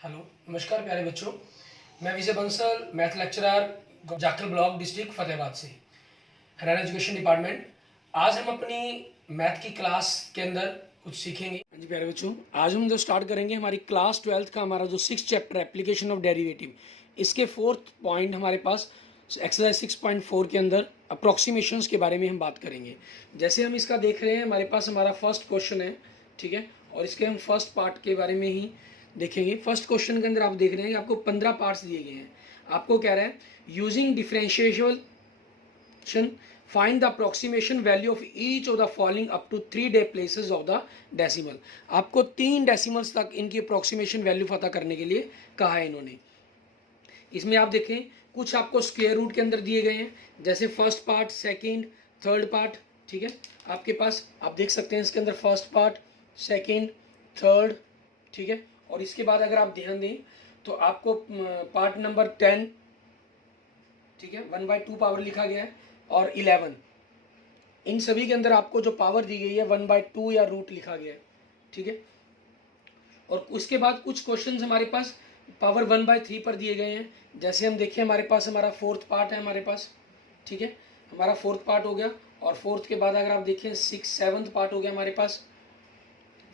Hello, नमस्कार प्यारे बच्चों। मैं Vijay Bansal, math lecturer, Jakhal block, district Fatehabad से, हरियाणा एजुकेशन डिपार्टमेंट। आज हम अपनी मैथ की क्लास के अंदर कुछ सीखेंगे। हाँ जी प्यारे बच्चों, आज हम जो स्टार्ट करेंगे हमारी क्लास 12th का हमारा जो 6th chapter application of derivative, इसके 4th पॉइंट हमारे पास एक्सरसाइज 6.4 के अंदर अप्रोक्सीमेशंस के बारे में हम बात करेंगे। जैसे हम इसका देख रहे हैं, हमारे पास हमारा फर्स्ट क्वेश्चन है, ठीक है, और इसके हम फर्स्ट पार्ट के बारे में ही देखेंगे। फर्स्ट क्वेश्चन के अंदर आप देख रहे हैं कि आपको 15 पार्ट्स दिए गए हैं। आपको कह रहा है using differentiation find the approximation value of each of the following up to 3 the places of the decimal. आपको 3 डेसिमल्स तक इनकी अप्रोक्सीमेशन वैल्यू पता करने के लिए कहा है इन्होंने। इसमें आप देखें कुछ आपको स्क्वायर रूट के अंदर दिए गए हैं, जैसे first part, second, third part, ठीक है। आपके पास आप देख सकते हैं इसके अंदर फर्स्ट पार्ट, सेकंड, थर्ड, ठीक है। और इसके बाद अगर आप ध्यान दें तो आपको पार्ट नंबर 10, ठीक है, 1/2 पावर लिखा गया है, और 11, इन सभी के अंदर आपको जो पावर दी गई है 1/2 या रूट लिखा गया है, ठीक है। और उसके बाद कुछ क्वेश्चंस हमारे पास पावर 1/3 पर दिए गए हैं। जैसे हम देखें हमारे पास हमारा फोर्थ पार्ट है हमारे पास, ठीक है, हमारा फोर्थ पार्ट हो गया। और फोर्थ के बाद अगर आप देखें 6th 7th पार्ट हो गया हमारे पास,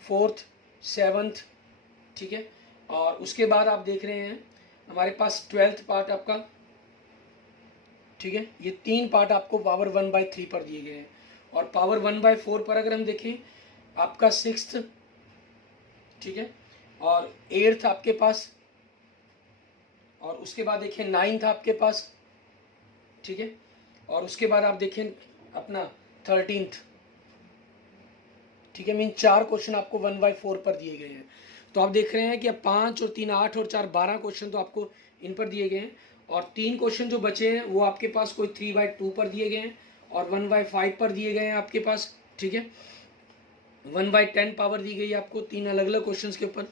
फोर्थ, 7th, ठीक है। और उसके बाद आप देख रहे हैं हमारे पास 12th पार्ट आपका, ठीक है। ये 3 पार्ट आपको पावर 1/3 पर दिए गए हैं। और पावर 1/4 पर अगर हम देखें आपका 6th, ठीक है, और 8th आपके पास, और उसके बाद देखें 9th आपके पास, ठीक है। और उसके बाद आप देखें अपना 13th, ठीक है। मीन 4 क्वेश्चन आपको 1/4 पर दिए गए हैं। तो आप देख रहे हैं कि अब 5 और 3 8 और 4 12 क्वेश्चन तो आपको इन पर दिए गए हैं। और 3 क्वेश्चन जो बचे हैं वो आपके पास कोई 3/2 पर दिए गए हैं और 1/5 पर दिए गए हैं आपके पास, ठीक है। 1/10 पावर दी गई है आपको 3 अलग अलग क्वेश्चन के ऊपर,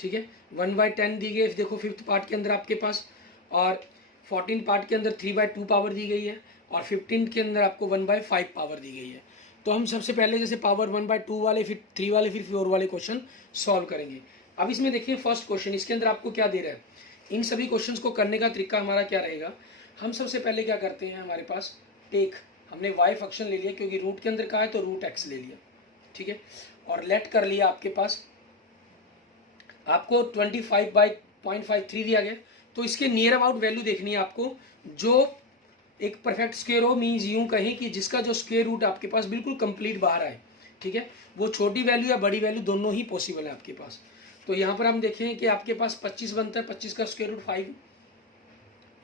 ठीक है। 1/10 दी गई देखो 5th पार्ट के अंदर आपके पास, और 14 पार्ट के अंदर 3/2 पावर दी गई है, और 15 के अंदर आपको 1/5 पावर दी गई है। तो हम सबसे पहले जैसे पावर 1/2 वाले, फिर 3 वाले, फिर 4 वाले क्वेश्चन सॉल्व करेंगे। अब इसमें देखिए फर्स्ट क्वेश्चन, इसके अंदर आपको क्या दे रहा है। इन सभी क्वेश्चंस को करने का तरीका हमारा क्या रहेगा। हम सबसे पहले क्या करते हैं, हमारे पास टेक, हमने वाई फंक्शन ले लिया क्योंकि रूट के अंदर कहा है तो रूट एक्स ले लिया, ठीक है। और लेट कर लिया आपके पास, आपको 25/0.53 दिया गया। तो इसके नियर अबाउट वैल्यू देखनी है आपको, जो एक परफेक्ट स्क्वायर हो, मीन्स यूं कहें कि जिसका जो स्क्वायर रूट आपके पास बिल्कुल कंप्लीट बाहर आए, ठीक है। वो छोटी वैल्यू या बड़ी वैल्यू दोनों ही पॉसिबल है आपके पास। तो यहाँ पर हम देखें कि आपके पास 25 बनता है, 25 का स्क्वायर रूट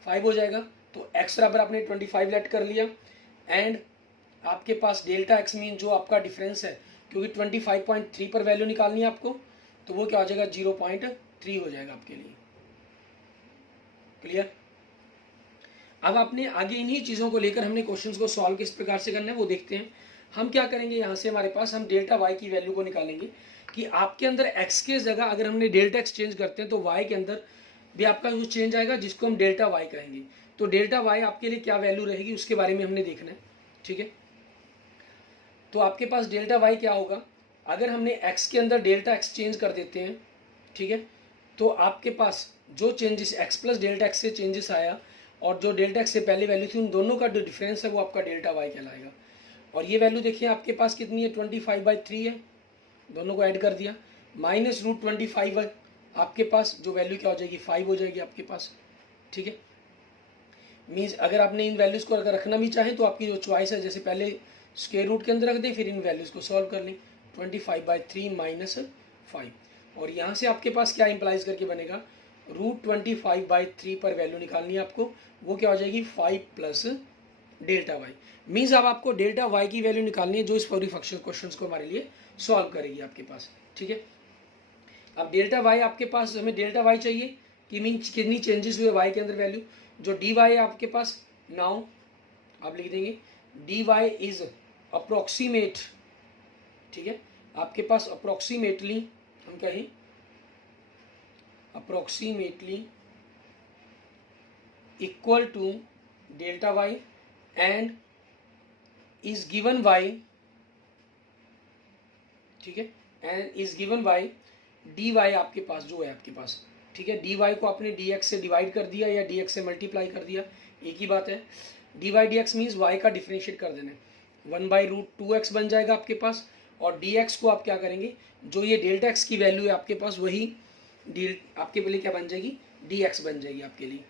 5 हो जाएगा। तो एक्स बराबर आपने 25 लेट कर लिया, एंड आपके पास डेल्टा एक्स मीन जो आपका डिफरेंस है, क्योंकि 25.3 पर वैल्यू निकालनी है आपको, तो वो क्या हो जाएगा 0.3 हो जाएगा आपके लिए। क्लियर। अब आपने आगे इन्हीं चीज़ों को लेकर हमने क्वेश्चंस को सॉल्व किस प्रकार से करना है वो देखते हैं। हम क्या करेंगे, यहाँ से हमारे पास हम डेल्टा वाई की वैल्यू को निकालेंगे कि आपके अंदर एक्स के जगह अगर हमने डेल्टा एक्स चेंज करते हैं तो वाई के अंदर भी आपका जो चेंज आएगा जिसको हम डेल्टा वाई कहेंगे। तो डेल्टा वाई आपके लिए क्या वैल्यू रहेगी उसके बारे में हमने देखना है, ठीक है। तो आपके पास डेल्टा वाई क्या होगा, अगर हमने एक्स के अंदर डेल्टा एक्स चेंज कर देते हैं, ठीक है, तो आपके पास जो changes x plus delta x से चेंजेस आया और जो डेल्टा एक्स से पहले वैल्यू थी, उन दोनों का जो डिफरेंस है वो आपका डेल्टा वाई कहलाएगा। और ये वैल्यू देखिए आपके पास कितनी है, 25/3 है, दोनों को ऐड कर दिया, माइनस रूट 25 है आपके पास, जो वैल्यू क्या हो जाएगी 5 हो जाएगी आपके पास, ठीक है। मीन्स अगर आपने इन वैल्यूज़ को अगर रखना भी चाहें तो आपकी जो चॉइस है, जैसे पहले स्क्वायर रूट के अंदर रख दें फिर इन वैल्यूज़ को सॉल्व कर लें, 25/3 माइनस 5। और यहाँ से आपके पास क्या इंप्लाइज करके बनेगा, रूट 25/3 पर वैल्यू निकालनी है आपको, वो क्या हो जाएगी 5 प्लस डेल्टा वाई। मीन्स अब आपको डेल्टा वाई की वैल्यू निकालनी है जो इस पूरी फंक्शन क्वेश्चन को हमारे लिए सॉल्व करेगी आपके पास, ठीक है। अब डेल्टा वाई आपके पास, हमें डेल्टा वाई चाहिए कि मीन्स कितनी चेंजेस हुए वाई के अंदर वैल्यू, जो डी वाई है आपके पास, नाउ आप लिख देंगे डी वाई इज अप्रोक्सीमेट, ठीक है। आपके पास अप्रोक्सीमेटली हम कहें approximately equal to delta Y and is given Y, ठीक है, and is given by D Y आपके पास जो है आपके पास ठीक है, डी वाई को आपने डी एक्स से डिवाइड कर दिया या डी एक्स से मल्टीप्लाई कर दिया, एक ही बात है। D Y D X means Y का डिफ्रेंशिएट कर देना है, 1/√2x बन जाएगा आपके पास। और डी एक्स को आप क्या करेंगे, जो ये डेल्टा एक्स की वैल्यू है आपके पास वही आपके लिए क्या बन जाएगी, डी एक्स बन जाएगी आपके लिए।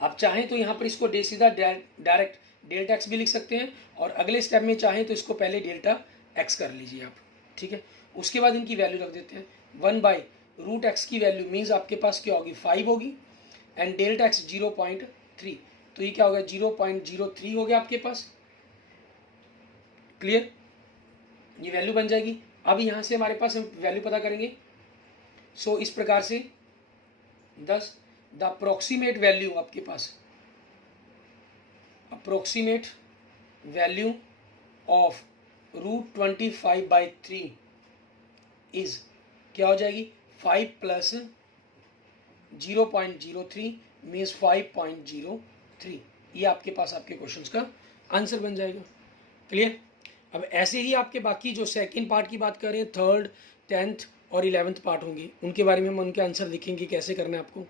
आप चाहें तो यहाँ पर इसको सीधा डायरेक्ट डेल्टा एक्स भी लिख सकते हैं, और अगले स्टेप में चाहें तो इसको पहले डेल्टा एक्स कर लीजिए आप, ठीक है। उसके बाद इनकी वैल्यू रख देते हैं, 1/√x की वैल्यू मीन्स आपके पास क्या होगी, 5 होगी, एंड डेल्टा एक्स 0.3, तो ये क्या होगा, 0.03 हो गया आपके पास। क्लियर, ये वैल्यू बन जाएगी। अब यहाँ से हमारे पास हम वैल्यू पता करेंगे। सो इस प्रकार से 10 द अप्रोक्सीमेट वैल्यू आपके पास, अप्रोक्सीमेट वैल्यू ऑफ √25/3 इज क्या हो जाएगी, 5 प्लस 0.03 मीन्स 5.03। ये आपके पास आपके क्वेश्चंस का आंसर बन जाएगा। क्लियर। अब ऐसे ही आपके बाकी जो सेकंड पार्ट की बात करें, 3rd, 10th और 11th पार्ट होंगे, उनके बारे में हम उनके आंसर लिखेंगे कैसे करना है आपको।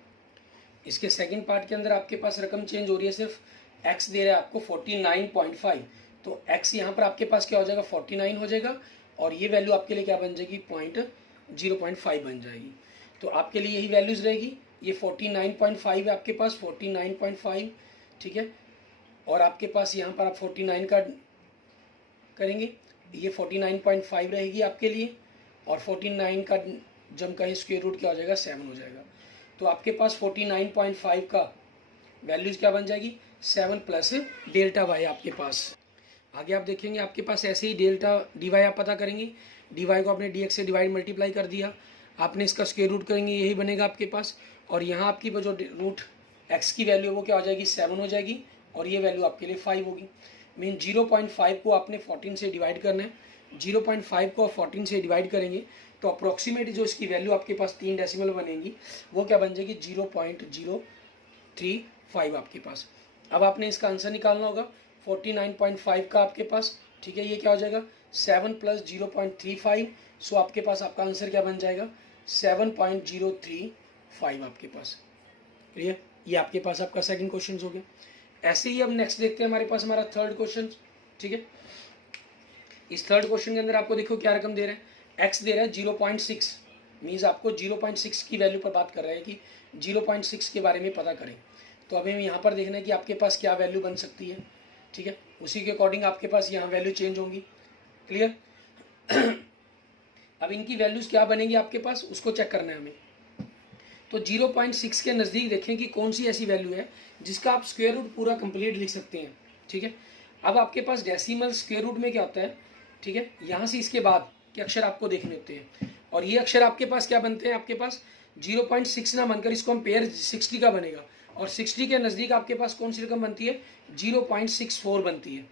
इसके सेकंड पार्ट के अंदर आपके पास रकम चेंज हो रही है, सिर्फ x दे रहा है आपको 49.5, तो x यहाँ पर आपके पास क्या हो जाएगा, 49 हो जाएगा, और ये वैल्यू आपके लिए क्या बन जाएगी, 0.5 बन जाएगी। तो आपके लिए यही वैल्यूज रहेगी, ये 49.5 है आपके पास, 49.5, ठीक है। और आपके पास यहाँ पर आप 49 का करेंगे, ये 49.5 रहेगी आपके लिए, और 49 का जब कहीं स्क्वायर रूट क्या हो जाएगा, 7 हो जाएगा। तो आपके पास 49.5 का वैल्यूज क्या बन जाएगी, 7 प्लस डेल्टा वाई आपके पास। आगे आप देखेंगे आपके पास ऐसे ही डेल्टा डी वाई आप पता करेंगे, डी वाई को आपने डी एक्स से डिवाइड मल्टीप्लाई कर दिया, आपने इसका स्क्वायर रूट करेंगे, यही बनेगा आपके पास। और यहाँ आपकी जो रूट एक्स की वैल्यू है वो क्या हो जाएगी, 7 हो जाएगी, और ये वैल्यू आपके लिए 5 होगी। मीन 0.5 को आपने 14 से डिवाइड करना है, 0.5 को 14 से डिवाइड करेंगे तो अप्रोक्सीमेट जो इसकी वैल्यू आपके पास 3 डेसिमल बनेगी, वो क्या बन जाएगी, 0.035 आपके पास। अब आपने इसका आंसर निकालना होगा, 49.5 का आपके पास, ठीक है, ये क्या हो जाएगा, 7 प्लस 0.35, सो आपके पास आपका आंसर क्या बन जाएगा, 7.035 आपके पास। क्लियर, ये आपके पास आपका सेकंड क्वेश्चन हो गया। ऐसे ही अब नेक्स्ट देखते हैं हमारे पास हमारा थर्ड क्वेश्चन, ठीक है। इस थर्ड क्वेश्चन के अंदर आपको देखो क्या रकम दे रहे हैं, एक्स दे रहा है 0.6, मीन्स आपको 0.6 की वैल्यू पर बात कर रहा है कि 0.6 के बारे में पता करें। तो अभी यहाँ पर देखना है कि आपके पास क्या वैल्यू बन सकती है, ठीक है, उसी के अकॉर्डिंग आपके पास यहाँ वैल्यू चेंज होंगी। क्लियर। अब इनकी वैल्यूज क्या बनेंगी आपके पास, उसको चेक करना है हमें। तो 0.6 के नज़दीक देखें कि कौन सी ऐसी वैल्यू है जिसका आप स्क्वायर रूट पूरा कंप्लीट लिख सकते हैं, ठीक है। अब आपके पास डेसिमल स्क्वायर रूट में क्या होता है, ठीक है, यहाँ से इसके बाद के अक्षर आपको देखने होते हैं, और ये अक्षर आपके पास क्या बनते हैं, आपके पास 0.6 ना बनकर इसको हम पेयर 60 का बनेगा, और 60 के नज़दीक आपके पास कौन सी रकम बनती है, 0.64 बनती है,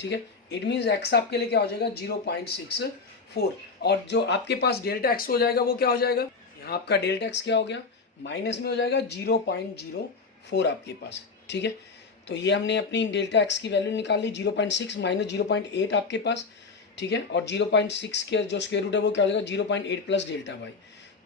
ठीक है। इट मीन्स एक्स आपके लिए क्या हो जाएगा, 0.64, और जो आपके पास डेल्टा एक्स हो जाएगा वो क्या हो जाएगा, यहाँ आपका डेल्टा एक्स क्या हो गया, माइनस में हो जाएगा 0.04 आपके पास, ठीक है। तो ये हमने अपनी डेल्टा एक्स की वैल्यू निकाल ली, 0.6 माइनस 0.8 आपके पास, ठीक है, और 0.6 के जो स्क्वायर रूट है वो क्या हो जाएगा, 0.8 प्लस डेल्टा वाई,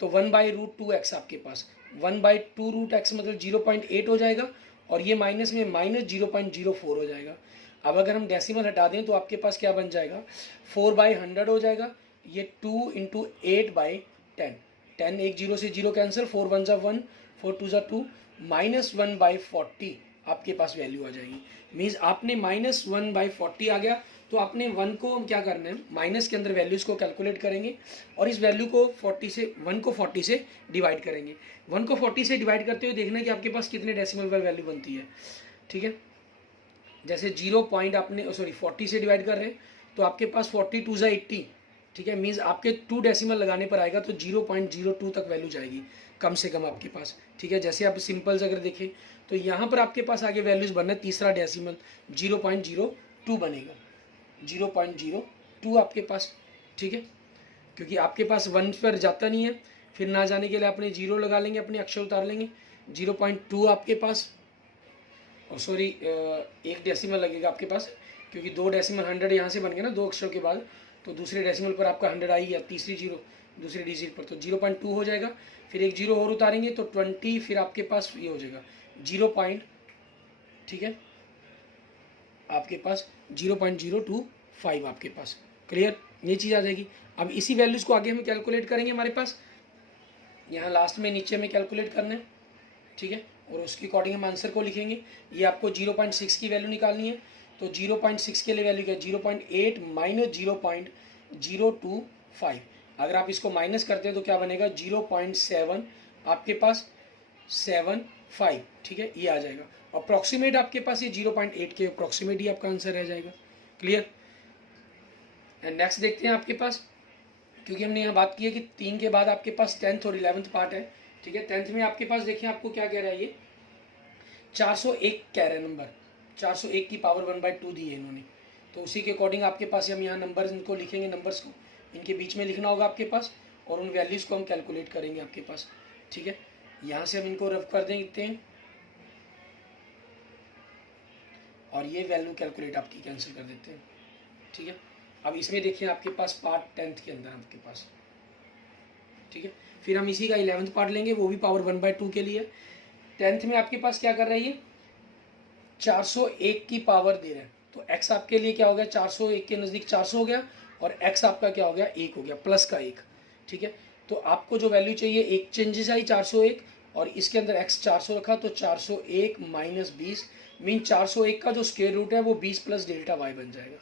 तो 1/√2x आपके पास, 1/2√x मतलब 0.8 हो जाएगा, और ये माइनस में माइनस 0.04 हो जाएगा। अब अगर हम डेसिमल हटा दें तो आपके पास क्या बन जाएगा, 4/100 हो जाएगा, ये 2 × 8/10, 10 एक 0 से 0 कैंसिल, 4 1 = 1, 4 2 = 2, -1/40 आपके पास वैल्यू आ जाएगी। मीन्स आपने -1/40 आ गया, तो आपने 1 को क्या करना है, माइनस के अंदर वैल्यूज़ को कैलकुलेट करेंगे, और इस वैल्यू को 40 से 1 को 40 से डिवाइड करेंगे। 1 को 40 से डिवाइड करते हुए देखना है कि आपके पास कितने डेसिमल पर वैल्यू बनती है, ठीक है। जैसे 40 से डिवाइड कर रहे हैं तो आपके पास 40 2 = 80, ठीक है, मीन्स आपके 2 डेसिमल लगाने पर आएगा तो 0.02 तक वैल्यू जाएगी कम से कम आपके पास, ठीक है। जैसे आप सिंपल्स अगर देखें तो यहाँ पर आपके पास आगे वैल्यूज़ बनना है, तीसरा डेसिमल 0.02 बनेगा, 0.02 आपके पास, ठीक है, क्योंकि आपके पास 1 पर जाता नहीं है, फिर ना जाने के लिए अपने 0 लगा लेंगे, अपने अक्षर उतार लेंगे, 0.2 आपके पास, और सॉरी एक डेसिमल लगेगा आपके पास, क्योंकि 2 डेसिमल 100 यहाँ से बन गया ना 2 अक्षरों के बाद, तो दूसरे डेसिमल पर आपका 100 आ ही गया, तीसरी 0, दूसरे डिजिट पर, तो 0.2 हो जाएगा। फिर एक जीरो और उतारेंगे तो 20, फिर आपके पास ये हो जाएगा 0 पॉइंट, ठीक है, आपके पास 0.025 आपके पास। क्लियर, ये चीज़ आ जाएगी। अब इसी वैल्यूज़ को आगे हम कैलकुलेट करेंगे, हमारे पास यहाँ लास्ट में नीचे में कैलकुलेट करना है, ठीक है, और उसके अकॉर्डिंग हम आंसर को लिखेंगे। ये आपको 0.6 की वैल्यू निकालनी है, तो 0.6 के लिए वैल्यू क्या है, 0.8 माइनस 0.025। अगर आप इसको माइनस करते हैं तो क्या बनेगा, 0.7 आपके पास 75, ठीक है, ये आ जाएगा। अप्रॉक्सीमेट आपके पास ये 0.8 के अप्रॉक्सीमेट ही आपका आंसर रह जाएगा। क्लियर। एंड नेक्स्ट देखते हैं आपके पास, क्योंकि हमने यहाँ बात की है कि 3 के बाद आपके पास 10th और 11th पार्ट है, ठीक है। 10th में आपके पास देखिए आपको क्या कह रहा है, ये 401 कह रहा है नंबर, 401 की पावर 1/2 दी है इन्होंने, तो उसी के अकॉर्डिंग आपके पास हम यहाँ नंबर इनको लिखेंगे, नंबर्स को इनके बीच में लिखना होगा आपके पास, और उन वैल्यूज़ को हम कैलकुलेट करेंगे आपके पास, ठीक है। यहाँ से हम इनको रफ कर देते हैं और ये वैल्यू कैलकुलेट आपकी कैंसिल कर देते हैं, ठीक है। अब इसमें देखिए आपके पास पार्ट 10th के अंदर आपके पास, ठीक है। फिर हम इसी का 11th पार्ट लेंगे, वो भी पावर 1/2 के लिए। 10th में आपके पास क्या कर रहा है, ये 401 की पावर दे रहा है, तो x आपके लिए क्या हो गया, 401 के नज़दीक 400 हो गया, और x आपका क्या हो गया, 1 हो गया, प्लस का 1, ठीक है। तो आपको जो वैल्यू चाहिए, एक चेंजेस आई 401, और इसके अंदर x 400 रखा, तो 401 माइनस 20 मीन 401 का जो स्क्वायर रूट है वो 20 प्लस डेल्टा y बन जाएगा।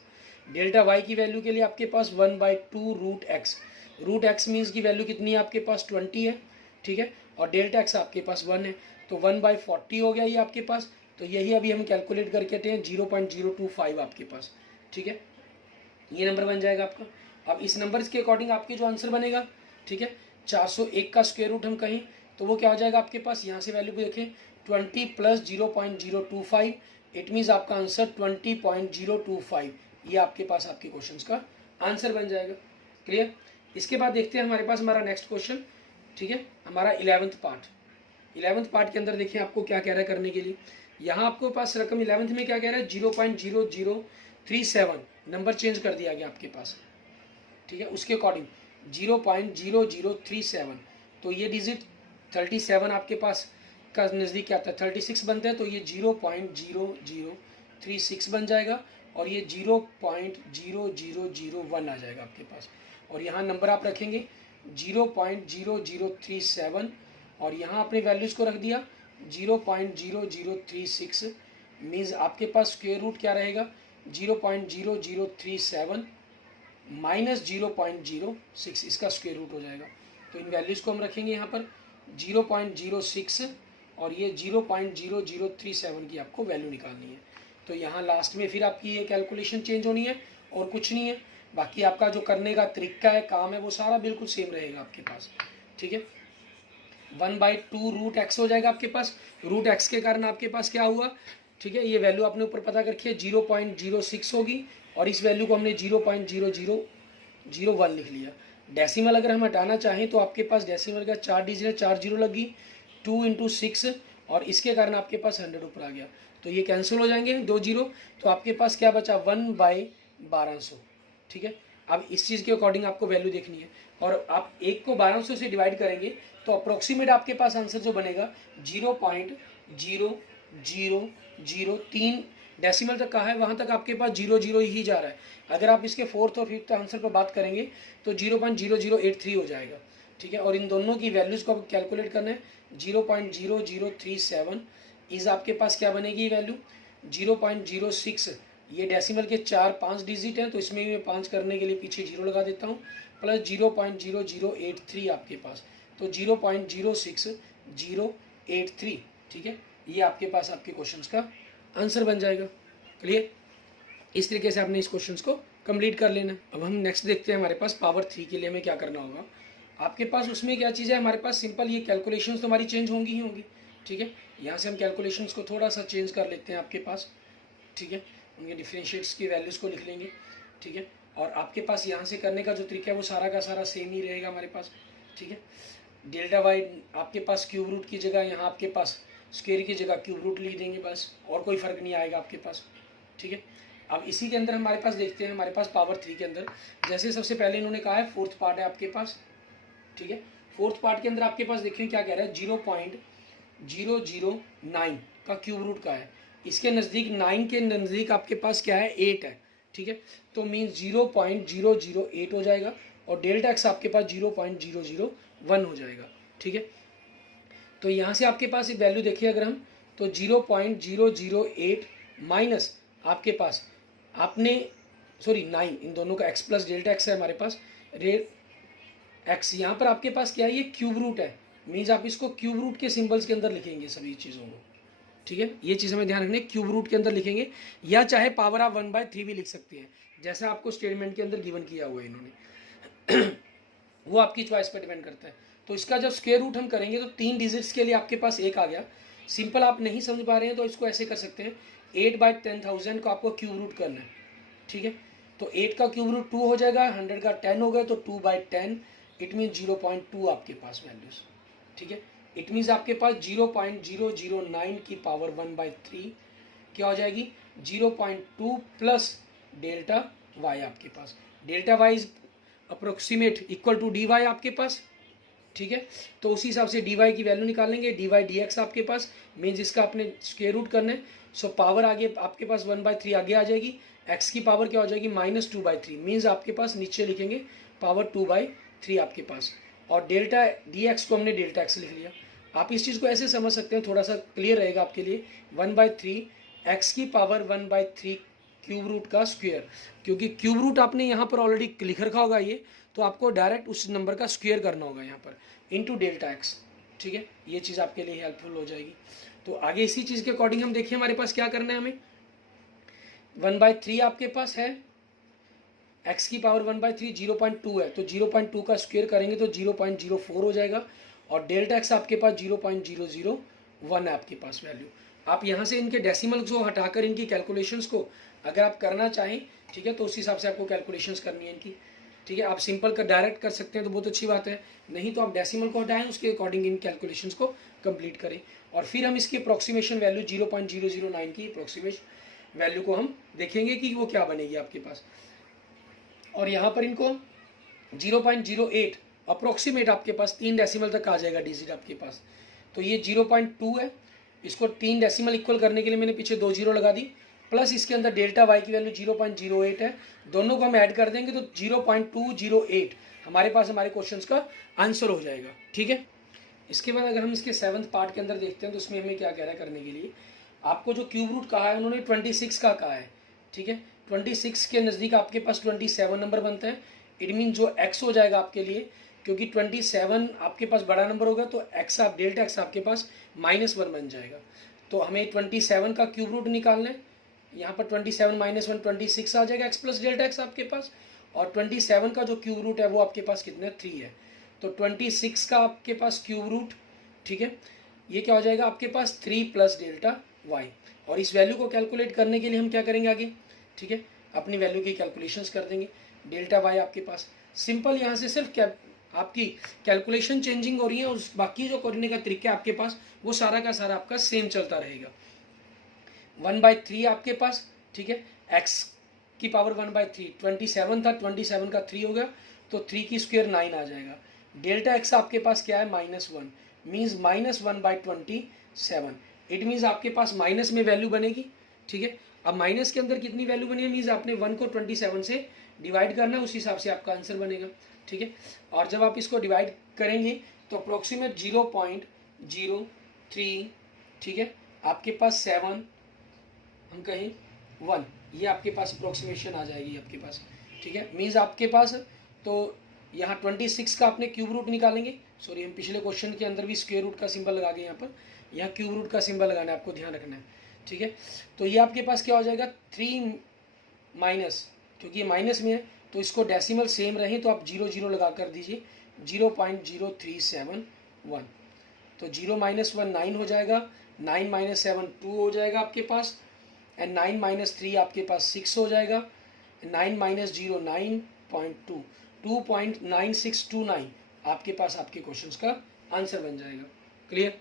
डेल्टा y की वैल्यू के लिए आपके पास 1/2 root x, root x means की वैल्यू कितनी है आपके पास 20 है, ठीक है, और डेल्टा x आपके पास 1 है, तो 1/40 हो गया ये आपके पास। तो यही अभी हम कैलकुलेट करके आते हैं 0.025 आपके पास, ठीक है, ये नंबर बन जाएगा आपका। अब इस नंबर के अकॉर्डिंग आपके जो आंसर बनेगा, ठीक है, 401 का स्क्वायर रूट हम कहें तो वो क्या हो जाएगा आपके पास, यहाँ से वैल्यू भी देखें 20 प्लस 0.025, इट मीन्स आपका आंसर 20.025, ये आपके पास आपके क्वेश्चन का आंसर बन जाएगा। क्लियर। इसके बाद देखते हैं हमारे पास हमारा नेक्स्ट क्वेश्चन, ठीक है, हमारा 11th पार्ट। 11th पार्ट के अंदर देखिए आपको क्या कह रहा है करने के लिए, यहाँ आपको पास रकम 11th में क्या कह रहा है, 0.0037 नंबर चेंज कर दिया गया आपके पास, ठीक है, उसके अकॉर्डिंग 0.0037, तो ये डिजिट 37 आपके पास का नज़दीक क्या आता है, 36 बनता है, तो ये 0.0036 बन जाएगा, और ये 0.0001 आ जाएगा आपके पास, और यहाँ नंबर आप रखेंगे 0.0037, और यहाँ आपने वैल्यूज़ को रख दिया 0.0036, मीन्स आपके पास स्क्वायर रूट क्या रहेगा, 0.0037 माइनस 0.06, इसका स्क्वायर रूट हो जाएगा। तो इन वैल्यूज़ को हम रखेंगे यहाँ पर 0.06, और ये 0.0037 की आपको वैल्यू निकालनी है। तो यहाँ लास्ट में फिर आपकी ये कैलकुलेशन चेंज होनी है और कुछ नहीं है, बाकी आपका जो करने का तरीका है, काम है, वो सारा बिल्कुल सेम रहेगा आपके पास, ठीक है। 1/2 रूट एक्स हो जाएगा आपके पास, रूट एक्स के कारण आपके पास क्या हुआ, ठीक है, ये वैल्यू आपने ऊपर पता कर रखी है 0.06 होगी, और इस वैल्यू को हमने 0.0001 लिख लिया। डेसिमल अगर हम हटाना चाहें तो आपके पास डेसिमल का 4 डिजिट है, 4 जीरो लगी, 2 × 6, और इसके कारण आपके पास 100 ऊपर आ गया, तो ये कैंसिल हो जाएंगे 2 जीरो, तो आपके पास क्या बचा 1/1200, ठीक है। अब इस चीज़ के अकॉर्डिंग आपको वैल्यू देखनी है, और आप 1 को 1200 से डिवाइड करेंगे तो अप्रोक्सीमेट आपके पास आंसर जो बनेगा 0.0003 डेसिमल तक कहा है, वहाँ तक आपके पास 00 ही जा रहा है। अगर आप इसके 4th और 5th आंसर पर बात करेंगे तो 0.0083 हो जाएगा, ठीक है। और इन दोनों की वैल्यूज़ को कैलकुलेट करना है, 0.0037 इज़ आपके पास क्या बनेगी वैल्यू 0.06, ये डेसिमल के 4-5 डिजिट हैं, तो इसमें मैं 5 करने के लिए पीछे 0 लगा देता हूँ, प्लस 0.0083 आपके पास, तो 0.06083, ठीक है, ये आपके पास आपके क्वेश्चंस का आंसर बन जाएगा। क्लियर। इस तरीके से आपने इस क्वेश्चंस को कंप्लीट कर लेना। अब हम नेक्स्ट देखते हैं हमारे पास पावर 3 के लिए हमें क्या करना होगा। आपके पास उसमें क्या चीज़ है, हमारे पास सिंपल ये कैलकुलेशंस तो हमारी चेंज होंगी ही होंगी, ठीक है। यहाँ से हम कैलकुलेशंस को थोड़ा सा चेंज कर लेते हैं आपके पास, ठीक है, उनके डिफरेंशिएट्स की वैल्यूज़ को लिख लेंगे, ठीक है। और आपके पास यहाँ से करने का जो तरीका है वो सारा का सारा सेम ही रहेगा हमारे पास, ठीक है। डेल्टा वाई आपके पास क्यूब रूट की जगह यहाँ आपके पास स्क्वायर की जगह क्यूब रूट लिख देंगे, बस, और कोई फ़र्क नहीं आएगा आपके पास, ठीक है। अब इसी के अंदर हमारे पास देखते हैं, हमारे पास पावर 3 के अंदर जैसे सबसे पहले इन्होंने कहा है 4th पार्ट है आपके पास, ठीक है। फोर्थ पार्ट के अंदर आपके पास देखिए क्या कह रहा है, 0.009 का क्यूब रूट का है, इसके नज़दीक 9 के नज़दीक आपके पास क्या है 8 है, ठीक है। तो मीन्स 0.008 हो जाएगा और डेल्टा एक्स आपके पास 0.001 हो जाएगा, ठीक है। तो यहाँ से आपके पास एक वैल्यू देखिए अगर हम, तो 0.008 माइनस आपके पास आपने 9, इन दोनों का x प्लस डेल्टा एक्स है हमारे पास, रेट एक्स यहाँ पर आपके पास क्या है, ये क्यूब रूट है, मीन्स आप इसको क्यूब रूट के सिंबल्स के अंदर लिखेंगे सभी चीज़ों को, ठीक है। ये चीज़ हमें ध्यान रखनी है, क्यूब रूट के अंदर लिखेंगे, या चाहे पावर ऑफ 1/3 भी लिख सकते हैं, जैसा आपको स्टेटमेंट के अंदर गिवन किया हुआ है इन्होंने वो आपकी चॉइस पर डिपेंड करता है। तो इसका जब स्क्वायर रूट हम करेंगे तो 3 डिजिट्स के लिए आपके पास 1 आ गया। सिंपल आप नहीं समझ पा रहे हैं तो इसको ऐसे कर सकते हैं, 8/10,000 को आपको क्यूब रूट करना है, ठीक है। तो 8 का क्यूब रूट 2 हो जाएगा, 100 का 10 हो गया, तो 2/10, इट मीन 0.2 आपके पास वैल्यूज, ठीक है। इट मीन्स आपके पास 0.009 की पावर 1/3 क्या हो जाएगी, 0.2 प्लस डेल्टा वाई आपके पास, delta Y is approximate equal to D Y आपके पास, ठीक है। तो उसी हिसाब से डी वाई की वैल्यू निकालेंगे, डी वाई डी एक्स आपके पास मीन्स इसका आपने स्क्वायर रूट करना है। सो पावर आगे आपके पास 1/3 आगे आ जाएगी, एक्स की पावर क्या हो जाएगी -2/3, मीन्स आपके पास नीचे लिखेंगे पावर 2/3 आपके पास, और डेल्टा डी एक्स को हमने डेल्टा एक्स लिख लिया। आप इस चीज़ को ऐसे समझ सकते हैं, थोड़ा सा क्लियर रहेगा आपके लिए, 1/3 एक्स की पावर 1/3 क्यूब रूट का स्क्वायर, क्योंकि क्यूब रूट आपने यहाँ पर ऑलरेडी लिख रखा होगा ये, तो आपको डायरेक्ट उस नंबर का स्क्वायर करना होगा यहाँ पर इनटू डेल्टा एक्स, ठीक है। ये चीज़ आपके लिए हेल्पफुल हो जाएगी। तो आगे इसी चीज़ के अकॉर्डिंग हम देखिए हमारे पास क्या करना है, हमें 1/3 आपके पास है, एक्स की पावर 1/3 0.2 है, तो 0.2 का स्क्वायर करेंगे तो 0.04 हो जाएगा, और डेल्टा एक्स आपके पास 0.001 है आपके पास वैल्यू। आप यहाँ से इनके डेसिमल्स को हटाकर इनकी कैलकुलेशंस को अगर आप करना चाहें, ठीक है, तो उस हिसाब से आपको कैलकुलेशंस करनी है इनकी, ठीक है। आप सिंपल का डायरेक्ट कर सकते हैं तो बहुत अच्छी बात है, नहीं तो आप डेसिमल को हटाएं, उसके अकॉर्डिंग इन कैलकुलेशंस को कंप्लीट करें, और फिर हम इसकी अप्रोक्सीमेशन वैल्यू 0.009 की अप्रोक्सीमेशन वैल्यू को हम देखेंगे कि वो क्या बनेगी आपके पास। और यहाँ पर इनको 0.08 अप्रोक्सीमेट आपके पास 3 डेसिमल तक आ जाएगा डिजिट आपके पास, तो ये 0.2 है, इसको 3 डेसिमल इक्वल करने के लिए मैंने पीछे 2 जीरो लगा दी, प्लस इसके अंदर डेल्टा वाई की वैल्यू 0.08 है, दोनों को हम ऐड कर देंगे तो 0.208 हमारे पास हमारे क्वेश्चंस का आंसर हो जाएगा, ठीक है। इसके बाद अगर हम इसके 7th पार्ट के अंदर देखते हैं तो उसमें हमें क्या कह रहा है करने के लिए, आपको जो क्यूब रूट कहा है उन्होंने 26 का कहा है, ठीक है। 26 के नज़दीक आपके पास 27 नंबर बनता है, इट मीन जो x हो जाएगा आपके लिए, क्योंकि 27 आपके पास बड़ा नंबर होगा तो x आप डेल्टा x आपके पास -1 बन जाएगा। तो हमें 27 का क्यूब रूट निकालना है, यहाँ पर 27 - 1 26 आ जाएगा x प्लस डेल्टा x आपके पास, और 27 का जो क्यूब रूट है वो आपके पास कितना 3 है, तो 26 का आपके पास क्यूब रूट, ठीक है, ये क्या हो जाएगा आपके पास 3 प्लस डेल्टा y। और इस वैल्यू को कैलकुलेट करने के लिए हम क्या करेंगे आगे, ठीक है, अपनी वैल्यू की कैलकुलेशंस कर देंगे। डेल्टा y आपके पास सिंपल यहाँ से सिर्फ आपकी कैलकुलेशन चेंजिंग हो रही है, और बाकी जो करने का तरीका है आपके पास वो सारा का सारा आपका सेम चलता रहेगा। 1/3 आपके पास, ठीक है, x की पावर 1/3 27 था, 27 का 3 हो गया, तो 3 की स्क्वायर 9 आ जाएगा। डेल्टा x आपके पास क्या है -1, मीन्स -1/27, इट मीन्स आपके पास माइनस में वैल्यू बनेगी, ठीक है। अब माइनस के अंदर कितनी वैल्यू बनी है, मीन्स आपने 1 को 27 से डिवाइड करना है, उस हिसाब से आपका आंसर बनेगा, ठीक है। और जब आप इसको डिवाइड करेंगे तो अप्रोक्सीमेट 0.03, ठीक है, आपके पास 7 हम कहें 1, ये आपके पास अप्रोक्सीमेशन आ जाएगी आपके पास, ठीक है। मीन्स आपके पास तो यहाँ 26 का आपने क्यूब रूट निकालेंगे, सॉरी हम पिछले क्वेश्चन के अंदर भी स्क्वायर रूट का सिंबल लगा के यहाँ क्यूब रूट का सिंबल लगाना है, आपको ध्यान रखना है, ठीक है। तो ये आपके पास क्या हो जाएगा 3 माइनस, क्योंकि ये माइनस में है तो इसको डेसिमल सेम रहे तो आप 0 0 लगा कर दीजिए, 0.0371, तो 0 - 1 9 हो जाएगा, 9 - 7 2 हो जाएगा आपके पास, एंड 9 - 3 आपके पास 6 हो जाएगा, 9 - 0 9.2, 2.9629 आपके पास आपके क्वेश्चंस का आंसर बन जाएगा। क्लियर।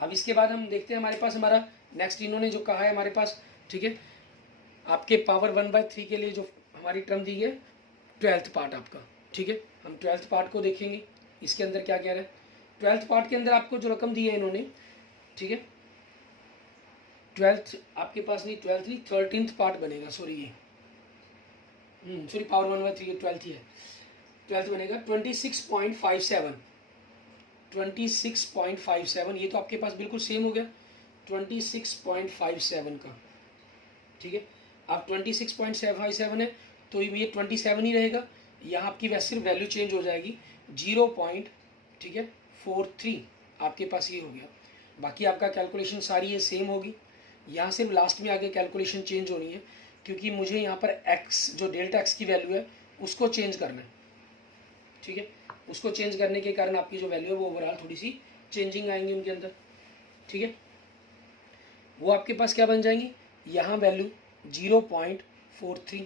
अब इसके बाद हम देखते हैं हमारे पास हमारा नेक्स्ट इन्होंने जो कहा है हमारे पास, ठीक है, आपके पावर 1/3 के लिए जो हमारी टर्म दी है 12th पार्ट आपका, ठीक है। हम 12th पार्ट को देखेंगे, इसके अंदर क्या कह रहा है, 12th पार्ट के अंदर आपको जो रकम दी है इन्होंने, ठीक है, 12th आपके पास नहीं, 12th नहीं, 13th पार्ट बनेगा, सॉरी ये सॉरी पावर 1/3 12th ही है, 12th बनेगा 26.57, 26.57, ये तो आपके पास बिल्कुल सेम हो गया 26.57 का, ठीक है। अब 26.57 है तो ये 27 ही रहेगा, यहाँ आपकी वैसे सिर्फ वैल्यू चेंज हो जाएगी 0. ठीक है 43 आपके पास ये हो गया, बाकी आपका कैलकुलेशन सारी ये सेम होगी। यहाँ सिर्फ लास्ट में आगे कैलकुलेशन चेंज होनी है, क्योंकि मुझे यहाँ पर x जो डेल्टा x की वैल्यू है उसको चेंज करना है, ठीक है। उसको चेंज करने के कारण आपकी जो वैल्यू है वो ओवरऑल थोड़ी सी चेंजिंग आएंगी उनके अंदर, ठीक है। वो आपके पास क्या बन जाएंगी, यहाँ वैल्यू 0.43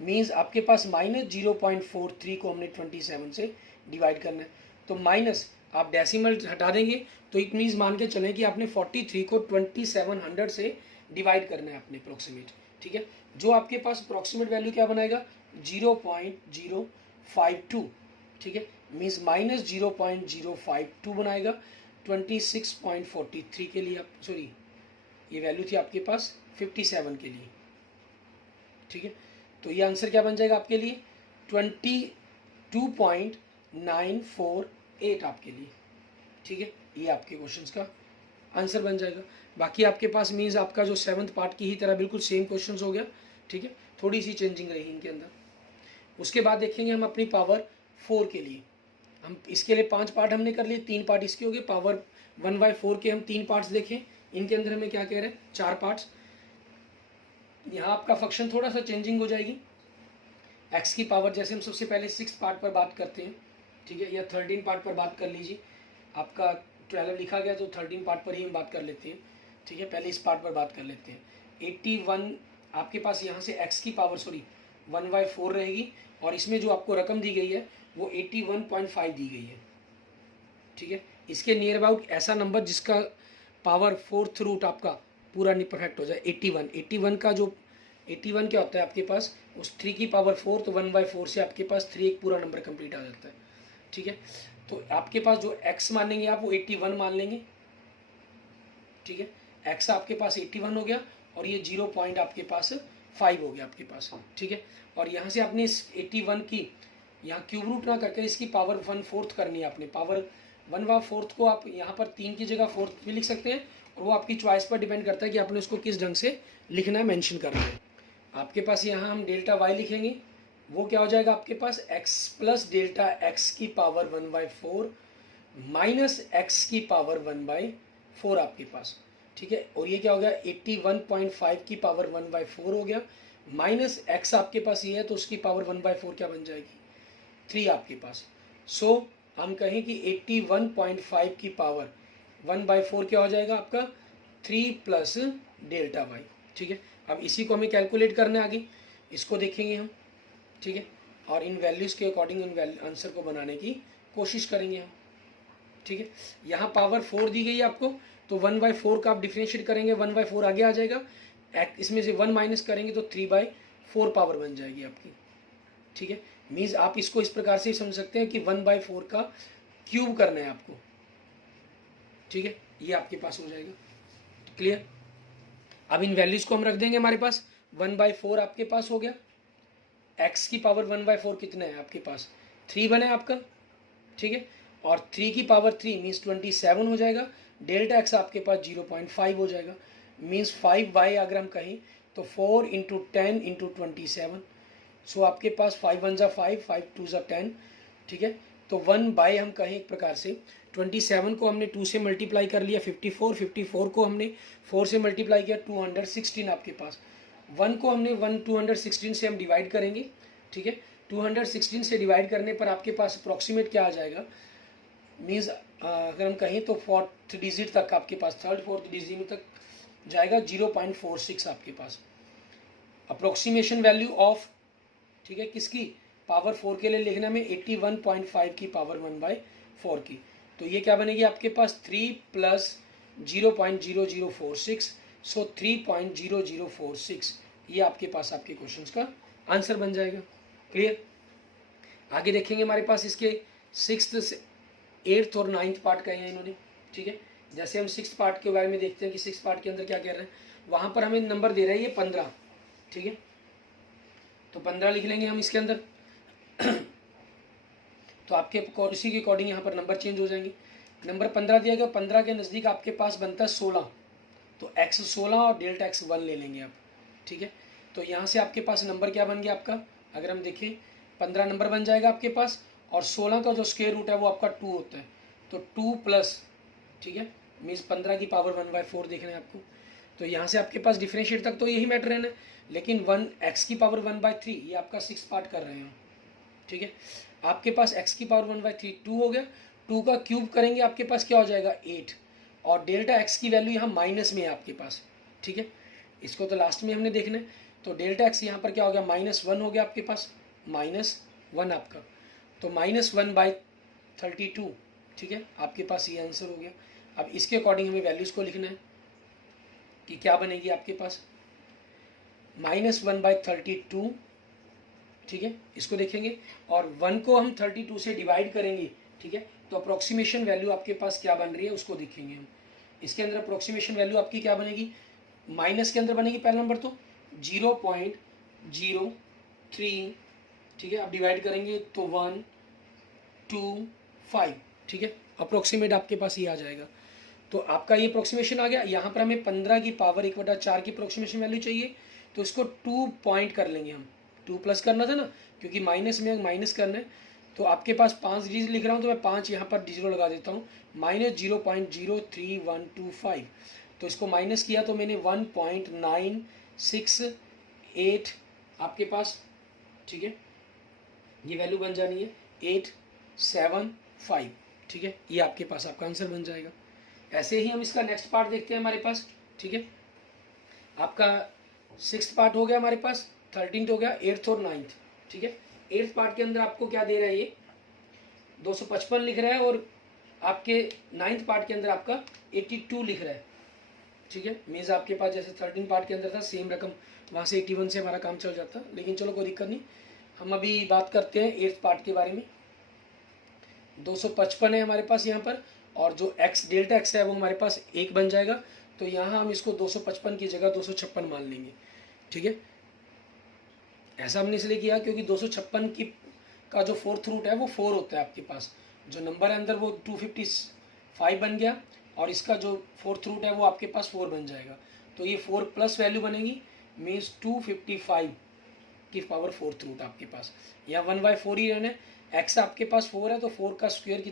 मीन्स आपके पास -0.43 को हमने 27 से डिवाइड करना है, तो माइनस आप डेसिमल हटा देंगे तो इट मीन्स मान के चलें कि आपने 43 को 2700 से डिवाइड करना है अपने अप्रोक्सीमेट, ठीक है। जो आपके पास अप्रोक्सीमेट वैल्यू क्या बनाएगा 0.052, ठीक है, मीन्स -0.052 बनाएगा 26.43 के लिए, आप सॉरी ये वैल्यू थी आपके पास 57 के लिए, ठीक है। तो ये आंसर क्या बन जाएगा आपके लिए 22.948 आपके लिए, ठीक है। ये आपके क्वेश्चंस का आंसर बन जाएगा। बाकी आपके पास मीन्स आपका जो 7th पार्ट की ही तरह बिल्कुल सेम क्वेश्चंस हो गया, ठीक है, थोड़ी सी चेंजिंग रही इनके अंदर। उसके बाद देखेंगे हम अपनी पावर 4 के लिए, हम इसके लिए 5 पार्ट हमने कर लिए, 3 पार्ट इसके हो गए, पावर 1/4 के हम 3 पार्ट्स देखें, इनके अंदर हमें क्या कह रहे हैं 4 पार्ट्स। यहाँ आपका फंक्शन थोड़ा सा चेंजिंग हो जाएगी, x की पावर जैसे हम सबसे पहले 6th पार्ट पर बात करते हैं, ठीक है, या 13 पार्ट पर बात कर लीजिए, आपका 12 लिखा गया तो 13 पार्ट पर ही हम बात कर लेते हैं, ठीक है। पहले इस पार्ट पर बात कर लेते हैं 81 आपके पास यहाँ से x की पावर 1/4 रहेगी, और इसमें जो आपको रकम दी गई है वो 81.5 दी गई है, ठीक है। इसके नियर अबाउट ऐसा नंबर जिसका पावर 4th रूट आपका पूरा नहीं परफेक्ट हो जाए 81 का जो 81 क्या होता है आपके पास उस 3 की पावर 4, तो 1/4 से आपके पास 3 एक पूरा नंबर कंप्लीट आ जाता है, ठीक है। तो आपके पास जो x मानेंगे आप वो 81 मान लेंगे, ठीक है, x आपके पास 81 हो गया, और ये 0 पॉइंट आपके पास 5 हो गया आपके पास, ठीक है। और यहाँ से आपने इस 81 की यहाँ क्यूब रूट ना करके इसकी पावर 1/4 करनी है आपने, पावर 1/4 को आप यहाँ पर 3 की जगह 4 भी लिख सकते हैं, और वो आपकी चॉइस पर डिपेंड करता है कि आपने उसको किस ढंग से लिखना है, मेंशन करना है। आपके पास यहाँ हम डेल्टा y लिखेंगे, वो क्या हो जाएगा आपके पास x प्लस डेल्टा x की पावर 1/4 माइनस x की पावर 1/4 आपके पास, ठीक है। और ये क्या हो गया 81.5 की पावर 1/4 हो गया, माइनस x आपके पास ये है तो उसकी पावर 1/4 क्या बन जाएगी 3 आपके पास। सो हम कहें कि 81.5 की पावर 1/4 क्या हो जाएगा आपका 3 प्लस डेल्टा y, ठीक है। अब इसी को हमें कैलकुलेट करना है आगे, इसको देखेंगे हम, ठीक है, और इन वैल्यूज़ के अकॉर्डिंग इन आंसर को बनाने की कोशिश करेंगे हम, ठीक है। यहाँ पावर 4 दी गई है आपको, तो 1/4 का आप डिफ्रेंशिएट करेंगे, 1/4 आगे आ जाएगा, इसमें से 1 माइनस करेंगे तो 3/4 पावर बन जाएगी आपकी, ठीक है। मीन्स आप इसको इस प्रकार से समझ सकते हैं कि 1/4 का क्यूब करना है आपको, ठीक है, ये आपके पास हो जाएगा, क्लियर। अब इन वैल्यूज को हम रख देंगे हमारे पास, 1/4 आपके पास हो गया, x की पावर 1/4 कितना है आपके पास 3 बने आपका, ठीक है, और 3 की पावर 3 मीन्स 27 हो जाएगा, डेल्टा x आपके पास 0.5 हो जाएगा, मीन्स 5y अगर हम कहें तो 4 × 10 × 27, सो आपके पास 5 1 ज़ा 5, 5 2 ज़ा 10, ठीक है। तो 1/, हम कहें एक प्रकार से 27 को हमने 2 से मल्टीप्लाई कर लिया 54 को हमने 4 से मल्टीप्लाई किया 216 आपके पास, 1 को हमने 216 से हम डिवाइड करेंगे, ठीक है। 216 से डिवाइड करने पर आपके पास अप्रॉक्सीमेट क्या आ जाएगा, मीन्स अगर हम कहें तो 4th डिजिट तक आपके पास 3rd 4th डिजिट तक जाएगा 0.46 आपके पास अप्रोक्सीमेशन वैल्यू ऑफ, ठीक है, किसकी पावर 4 के लिए लिखना में 81.5 की पावर 1/4 की, तो ये क्या बनेगी आपके पास 3 प्लस 0.0046, सो 3.0046, ये आपके पास आपके क्वेश्चंस का आंसर बन जाएगा, क्लियर। आगे देखेंगे हमारे पास इसके 6th 8th और 9th पार्ट कहे हैं इन्होंने, ठीक है। जैसे हम 6th पार्ट के बारे में देखते हैं कि 6th पार्ट के अंदर क्या कह रहे हैं, वहाँ पर हमें नंबर दे रहा है ये 15, ठीक है। तो 15 लिख लेंगे हम इसके अंदर। तो आपके इसी के अकॉर्डिंग यहाँ पर नंबर चेंज हो जाएंगे। नंबर 15 दिया गया, 15 के नज़दीक आपके पास बनता है 16, तो x 16 और डेल्टा x 1 ले लेंगे आप, ठीक है। तो यहाँ से आपके पास नंबर क्या बन गया आपका, अगर हम देखें 15 नंबर बन जाएगा आपके पास, और 16 का जो स्क्वायर रूट है वो आपका 2 होता है, तो 2 प्लस, ठीक है, मीन्स 15 की पावर 1/4 देखना है आपको। तो यहाँ से आपके पास डिफरेंशिएट तक तो यही मैटर है ना, लेकिन 1x की पावर 1/3 ये आपका 6 पार्ट कर रहे हैं, ठीक है। आपके पास x की पावर 1/3 2 हो गया, 2 का क्यूब करेंगे आपके पास क्या हो जाएगा 8, और डेल्टा x की वैल्यू यहाँ माइनस में है आपके पास, ठीक है। इसको तो लास्ट में हमने देखना है, तो डेल्टा x यहाँ पर क्या हो गया -1 हो गया आपके पास, -1 आपका, तो -1/32, ठीक है। आपके पास ये आंसर हो गया। अब इसके अकॉर्डिंग हमें वैल्यूज़ को लिखना है कि क्या बनेगी आपके पास, -1/32, ठीक है। इसको देखेंगे और 1 को हम 32 से डिवाइड करेंगे, ठीक है, तो अप्रोक्सीमेशन वैल्यू आपके पास क्या बन रही है उसको देखेंगे हम। इसके अंदर अप्रोक्सीमेशन वैल्यू आपकी क्या बनेगी, माइनस के अंदर बनेगी पहला नंबर तो 0.03, ठीक है। आप डिवाइड करेंगे तो 125, ठीक है, अप्रोक्सीमेट आपके पास ये आ जाएगा। तो आपका ये अप्रोक्सीमेशन आ गया। यहाँ पर हमें 15 की पावर 1/4 की अप्रोक्सीमेशन वैल्यू चाहिए, तो इसको 2 पॉइंट कर लेंगे हम, 2 प्लस करना था ना, क्योंकि माइनस में माइनस करना है, तो आपके पास 5 डिजिट लिख रहा हूँ, तो मैं 5 यहाँ पर 0 लगा देता हूँ, -0.03125। तो इसको माइनस किया तो मैंने 1.968 आपके पास, ठीक है, ये वैल्यू बन जानी है 875, ठीक है। ये आपके पास आपका आंसर बन जाएगा। ऐसे ही हम इसका नेक्स्ट पार्ट देखते हैं हमारे पास, ठीक है। आपका 6th पार्ट हो गया हमारे पास, 13th हो गया, 8th और 9th, ठीक है। 8th पार्ट के अंदर आपको क्या दे रहा है, ये 255 लिख रहा है, और आपके 9th पार्ट के अंदर आपका 82 लिख रहा है, ठीक है। मीन्स आपके पास जैसे 13 पार्ट के अंदर था सेम रकम, वहाँ से 81 से हमारा काम चल जाता, लेकिन चलो कोई दिक्कत नहीं। हम अभी बात करते हैं 8th पार्ट के बारे में। 255 है हमारे पास यहाँ पर, और जो x डेल्टा x है वो हमारे पास 1 बन जाएगा, तो यहाँ हम इसको 255 की जगह 256 मान लेंगे, ठीक है। ऐसा हमने इसलिए किया क्योंकि 256 की का जो 4th रूट है वो 4 होता है आपके पास, जो नंबर है अंदर वो 255 बन गया, और इसका जो 4th रूट है वो आपके पास 4 बन जाएगा, तो ये 4 प्लस वैल्यू बनेगी, मीन्स 255 की पावर 4th रूट आपके पास, या 1/4 ही रहना है। x आपके पास 4 है, तो 4 का स्क्वायर की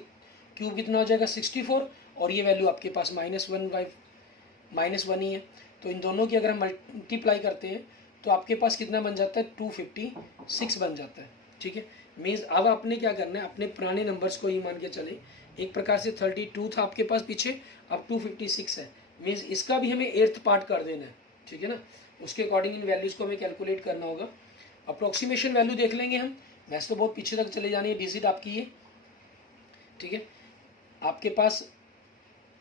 क्यूब कितना हो जाएगा 64, और ये वैल्यू आपके पास -1 ही है। तो इन दोनों की अगर हम मल्टीप्लाई करते हैं तो आपके पास कितना बन जाता है 256 बन जाता है, ठीक है। मीन्स अब आपने क्या करना है, अपने पुराने नंबर्स को ही मान के चले, एक प्रकार से 32 था आपके पास पीछे, अब 256 है, मीन्स इसका भी हमें 8th पार्ट कर देना है, ठीक है ना। उसके अकॉर्डिंग इन वैल्यूज़ को हमें कैलकुलेट करना होगा। अप्रोक्सीमेशन वैल्यू देख लेंगे हम, वैसे तो बहुत पीछे तक चले जानी है डिजिट आपकी ये, ठीक है। आपके पास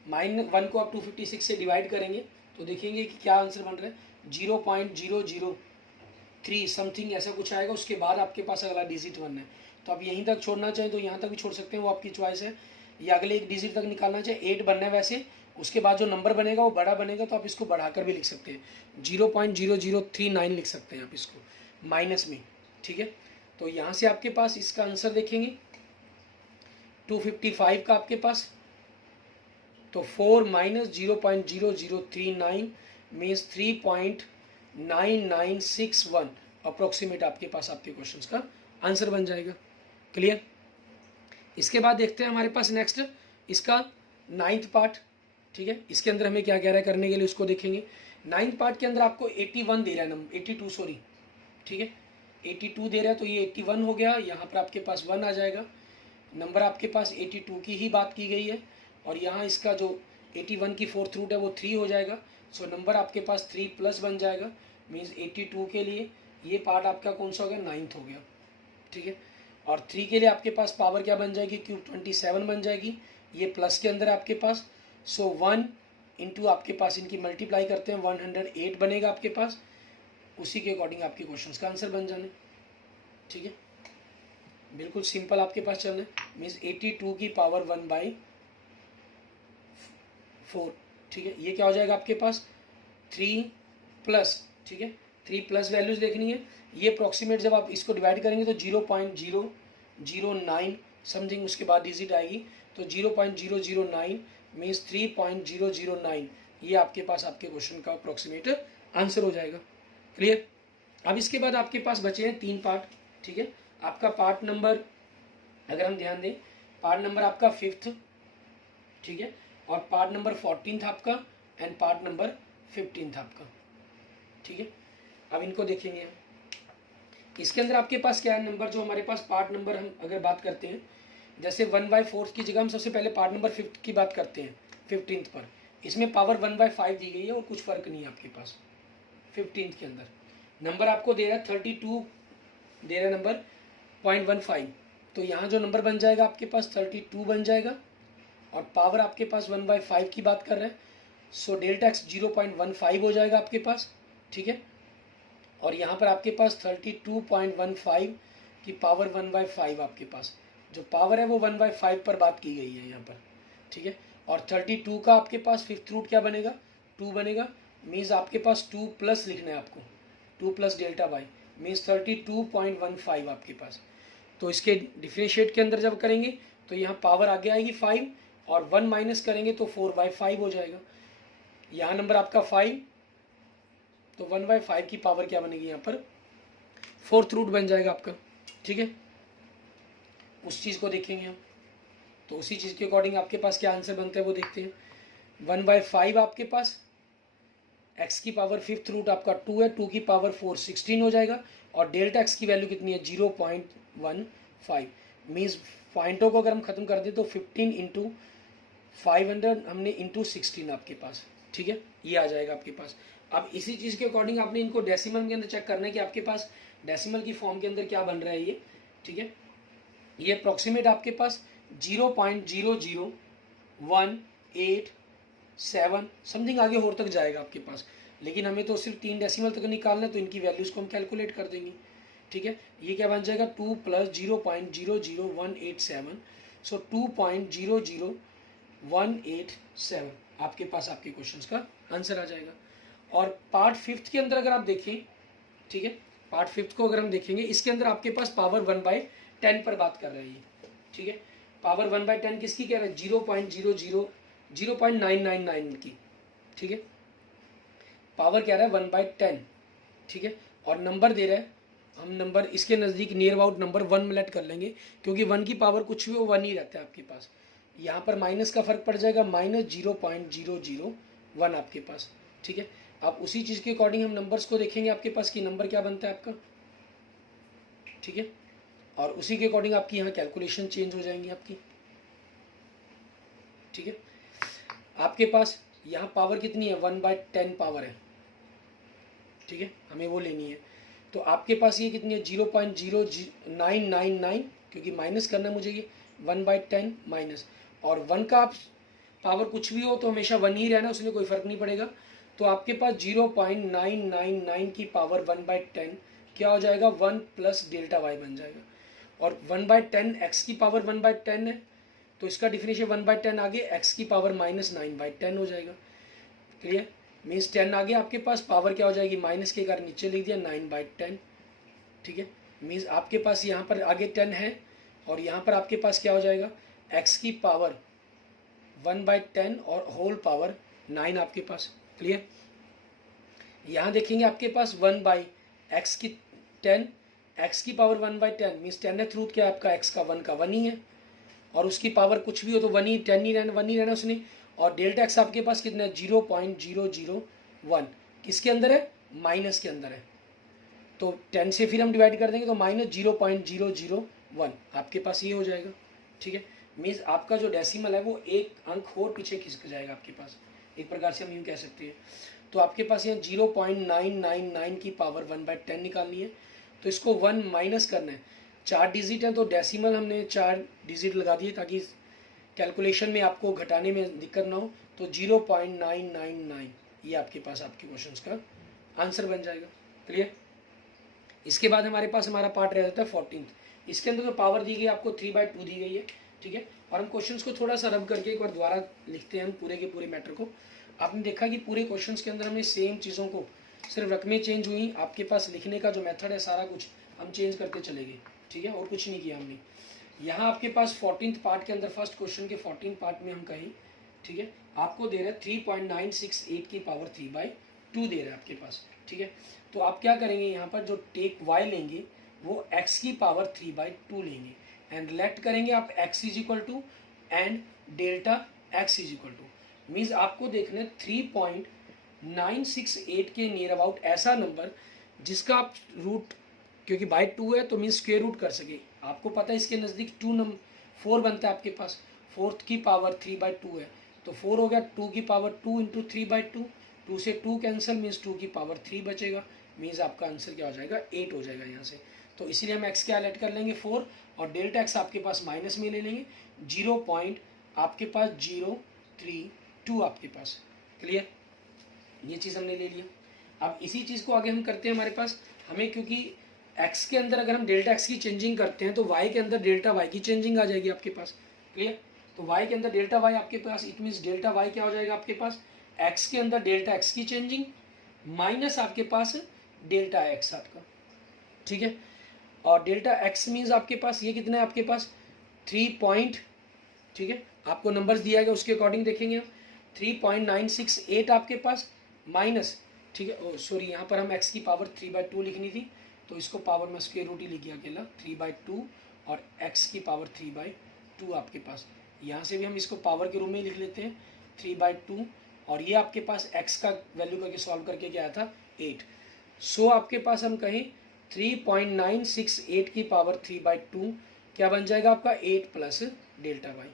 -1 को आप 256 से डिवाइड करेंगे तो देखेंगे कि क्या आंसर बन रहा है, 0.003 समथिंग ऐसा कुछ आएगा, उसके बाद आपके पास अगला डिजिट 1 है। तो आप यहीं तक छोड़ना चाहें तो यहाँ तक भी छोड़ सकते हैं, वो आपकी चॉइस है, या अगले एक डिजिट तक निकालना चाहे 8 बनना है वैसे, उसके बाद जो नंबर बनेगा वो बड़ा बनेगा, तो आप इसको बढ़ाकर भी लिख सकते हैं, 0.0039 लिख सकते हैं आप इसको माइनस में, ठीक है। तो यहाँ से आपके पास इसका आंसर देखेंगे 255 का आपके पास, तो 4 - 0.0039 मीन्स 3.9961 अप्रोक्सीमेट आपके पास आपके क्वेश्चंस का आंसर बन जाएगा। क्लियर। इसके बाद देखते हैं हमारे पास नेक्स्ट इसका 9th पार्ट, ठीक है। इसके अंदर हमें क्या कह रहा है करने के लिए उसको देखेंगे। 9th पार्ट के अंदर आपको 81 दे रहा है, नंबर 82 सॉरी, ठीक है, 82 दे रहा है, तो ये 81 हो गया, यहाँ पर आपके पास 1 आ जाएगा, नंबर आपके पास 82 की ही बात की गई है, और यहाँ इसका जो 81 की 4th रूट है वो 3 हो जाएगा, सो नंबर आपके पास 3 प्लस बन जाएगा, मीन्स 82 के लिए ये पार्ट आपका कौन सा हो गया 9th हो गया, ठीक है। और 3 के लिए आपके पास पावर क्या बन जाएगी, क्यूब 27 बन जाएगी, ये प्लस के अंदर आपके पास, सो 1 इंटू आपके पास इनकी मल्टीप्लाई करते हैं 108 बनेगा आपके पास, उसी के अकॉर्डिंग आपके क्वेश्चन का आंसर बन जाने, ठीक है। बिल्कुल सिंपल आपके पास चलना है, मीन्स 82 की पावर 1/4, ठीक है। ये क्या हो जाएगा आपके पास 3 प्लस, ठीक है, 3 प्लस वैल्यूज देखनी है। ये अप्रॉक्सीमेट जब आप इसको डिवाइड करेंगे तो 0.009 समथिंग उसके बाद डिजिट आएगी, तो 0.009 मीन्स 3.009, ये आपके पास आपके क्वेश्चन का अप्रॉक्सीमेट आंसर हो जाएगा। क्लियर। अब इसके बाद आपके पास बचे हैं 3 पार्ट, ठीक है। आपका पार्ट नंबर अगर हम ध्यान दें, पार्ट नंबर आपका 5th, ठीक है, और पार्ट नंबर 14th आपका, एंड पार्ट नंबर 15th आपका, ठीक है। अब इनको देखेंगे हम। इसके अंदर आपके पास क्या है नंबर, जो हमारे पास पार्ट नंबर हम अगर बात करते हैं, जैसे 1/4 की जगह हम सबसे पहले पार्ट नंबर 5th की बात करते हैं 15th पर। इसमें पावर 1/5 दी गई है और कुछ फर्क नहीं है आपके पास 15th के अंदर। नंबर आपको दे रहा है 32, दे रहा है नंबर 0.15, तो यहाँ जो नंबर बन जाएगा आपके पास 32 बन जाएगा, और पावर आपके पास 1/5 की बात कर रहे हैं, सो डेल्टा एक्स 0.15 हो जाएगा आपके पास, ठीक है। और यहाँ पर आपके पास 32.15 की पावर 1/5 आपके पास जो पावर है वो 1/5 पर बात की गई है यहाँ पर, ठीक है। और 32 का आपके पास 5th रूट क्या बनेगा, 2 बनेगा, मीन्स आपके पास 2 प्लस लिखना है आपको, 2 प्लस डेल्टा वाई मीन्स 32.15 आपके पास। तो इसके डिफ्रेंशिएट के अंदर जब करेंगे तो यहाँ पावर आगे आएगी 5, और 1 माइनस करेंगे तो 4/5 हो जाएगा। यहाँ नंबर आपका 5, तो 1/5 की पावर क्या बनेगी यहाँ पर 4th रूट बन जाएगा आपका, ठीक है। उस चीज़ को देखेंगे हम, तो उसी चीज़ के अकॉर्डिंग आपके पास क्या आंसर बनता है वो देखते हैं। 1/5 आपके पास x की पावर 5th रूट आपका 2 है, 2 की पावर 4 16 हो जाएगा, और डेल्टा x की वैल्यू कितनी है 0.15, मीन्स पॉइंटों को अगर हम खत्म कर दें तो 15 इंटू 500 हमने इंटू 16 आपके पास, ठीक है, ये आ जाएगा आपके पास। अब इसी चीज़ के अकॉर्डिंग आपने इनको डेसिमल के अंदर चेक करना है कि आपके पास डेसिमल की फॉर्म के अंदर क्या बन रहा है ये, ठीक है। ये अप्रॉक्सीमेट आपके पास 0.00187 समथिंग आगे और तक जाएगा आपके पास, लेकिन हमें तो सिर्फ 3 डेसिमल तक निकालना है, तो इनकी वैल्यूज़ को हम कैलकुलेट कर देंगे, ठीक है। ये क्या बन जाएगा 2 प्लस 0.00187, सो 2.00187 आपके पास आपके क्वेश्चंस का आंसर आ जाएगा। और पार्ट 5th के अंदर अगर आप देखें, ठीक है, पार्ट 5th को अगर हम देखेंगे, इसके अंदर आपके पास पावर 1/10 पर बात कर रही है, ठीक है। पावर 1/10 किसकी कह रहे हैं 0.999 की, ठीक है। पावर क्या रहा है 1/10, ठीक है, और नंबर दे रहा है, हम नंबर इसके नज़दीक नियर अबाउट नंबर 1 में लेट कर लेंगे, क्योंकि 1 की पावर कुछ भी वो 1 ही रहता है आपके पास। यहाँ पर माइनस का फर्क पड़ जाएगा, -0.001 आपके पास, ठीक है। अब उसी चीज़ के अकॉर्डिंग हम नंबर्स को देखेंगे आपके पास कि नंबर क्या बनता है आपका, ठीक है, और उसी के अकॉर्डिंग आपकी यहाँ कैलकुलेशन चेंज हो जाएंगी आपकी, ठीक है। आपके पास यहाँ पावर कितनी है 1/10 पावर है, ठीक है, हमें वो लेनी है। तो आपके पास ये कितनी है 0.0999, क्योंकि माइनस करना मुझे ये 1/10 माइनस, और 1 का आप पावर कुछ भी हो तो हमेशा 1 ही रहना, उसमें कोई फ़र्क नहीं पड़ेगा। तो आपके पास 0.999 की पावर 1/10 क्या हो जाएगा 1 प्लस डेल्टा वाई बन जाएगा, और 1/10 एक्स की पावर 1/10 है, तो इसका डिफिनेशन 1/10 आगे एक्स की पावर -9/10 हो जाएगा। क्लियर, मीन्स 10 आगे आपके पास पावर क्या हो जाएगी, माइनस के कारण नीचे लिख दिया 9/10, ठीक है। मीन्स आपके पास यहाँ पर आगे 10 है, और यहाँ पर आपके पास क्या हो जाएगा एक्स की पावर 1/10 और होल पावर 9 आपके पास। क्लियर, यहाँ देखेंगे आपके पास 1/x की 10, x की पावर 1/10 मीन्स 10th रूट क्या है आपका x का 1 का 1 ही है, और उसकी पावर कुछ भी हो तो 1 ही 10 ही रहना 1 ही रहना उसने। और डेल्टा एक्स आपके पास कितना है 0.001, किसके अंदर है माइनस के अंदर है, तो 10 से फिर हम डिवाइड कर देंगे तो -0.001 आपके पास ये हो जाएगा, ठीक है। मीन्स आपका जो डेसिमल है वो एक अंक और पीछे खिसक जाएगा आपके पास, एक प्रकार से हम यूँ कह सकते हैं। तो आपके पास यहाँ 0.999 की पावर 1/10 निकालनी है, तो इसको 1 माइनस करना है, 4 डिजिट हैं तो डेसिमल हमने 4 डिजिट लगा दिए ताकि कैलकुलेशन में आपको घटाने में दिक्कत ना हो, तो 0.999 ये आपके पास आपके क्वेश्चंस का आंसर बन जाएगा। क्लियर, इसके बाद हमारे पास हमारा पार्ट रह जाता है 14th। इसके अंदर जो पावर दी गई है आपको 3/2 दी गई है, ठीक है। और हम क्वेश्चंस को थोड़ा सा रब करके एक बार दोबारा लिखते हैं हम पूरे के पूरे मैटर को। आपने देखा कि पूरे क्वेश्चंस के अंदर हमने सेम चीज़ों को, सिर्फ रकमें चेंज हुई, आपके पास लिखने का जो मेथड है सारा कुछ हम चेंज करते चले गए, ठीक है, और कुछ नहीं किया हमने। यहाँ आपके पास 14th पार्ट के अंदर फर्स्ट क्वेश्चन के 14 पार्ट में हम कहें, ठीक है, आपको दे रहा है 3.968 की पावर 3/2 दे रहा है आपके पास, ठीक है। तो आप क्या करेंगे, यहाँ पर जो टेक वाई लेंगे वो x की पावर 3/2 लेंगे एंड लेट करेंगे आप x is equal to and delta x is equal to, means आपको देखना है 3.968 के नियर अबाउट ऐसा नंबर जिसका आप रूट, क्योंकि बाई 2 है तो मीन्स स्क्वायर रूट कर सके। आपको पता है इसके नज़दीक 4 बनता है आपके पास, 4 की पावर 3/2 है तो 4 हो गया, 2 की पावर 2 इंटू 3/2, 2 से 2 कैंसिल मीन्स 2 की पावर 3 बचेगा, मीन्स आपका आंसर क्या हो जाएगा 8 हो जाएगा यहाँ से। तो इसीलिए हम x क्या लेट कर लेंगे 4 और डेल्टा x आपके पास माइनस में ले लेंगे, 0 पॉइंट आपके पास 032 आपके पास। क्लियर, ये चीज़ हमने ले लिया। अब इसी चीज़ को आगे हम करते हैं, हमारे पास हमें क्योंकि x के अंदर अगर हम डेल्टा x की चेंजिंग करते हैं तो y के अंदर डेल्टा y की चेंजिंग आ जाएगी आपके पास। क्लियर, तो y के अंदर डेल्टा y आपके पास, इट मीन्स डेल्टा y क्या हो जाएगा आपके पास, x के अंदर डेल्टा x की चेंजिंग माइनस आपके पास डेल्टा x आपका, ठीक है। और डेल्टा x मीन्स आपके पास ये कितना है आपके पास 3 पॉइंट, ठीक है, आपको नंबर्स दिया गया उसके अकॉर्डिंग देखेंगे हम, 3.968 आपके पास माइनस, ठीक है, सॉरी यहाँ पर हम x की पावर 3/2 लिखनी थी तो इसको पावर में स्क्वायर रूट ही लिख गया अकेला 3/2 और x की पावर 3/2 आपके पास। यहाँ से भी हम इसको पावर के रूप में ही लिख लेते हैं 3/2 और ये आपके पास x का वैल्यू करके सॉल्व करके क्या आया था 8। सो आपके पास हम कहें 3.968 की पावर 3/2 क्या बन जाएगा आपका 8 प्लस डेल्टा वाई,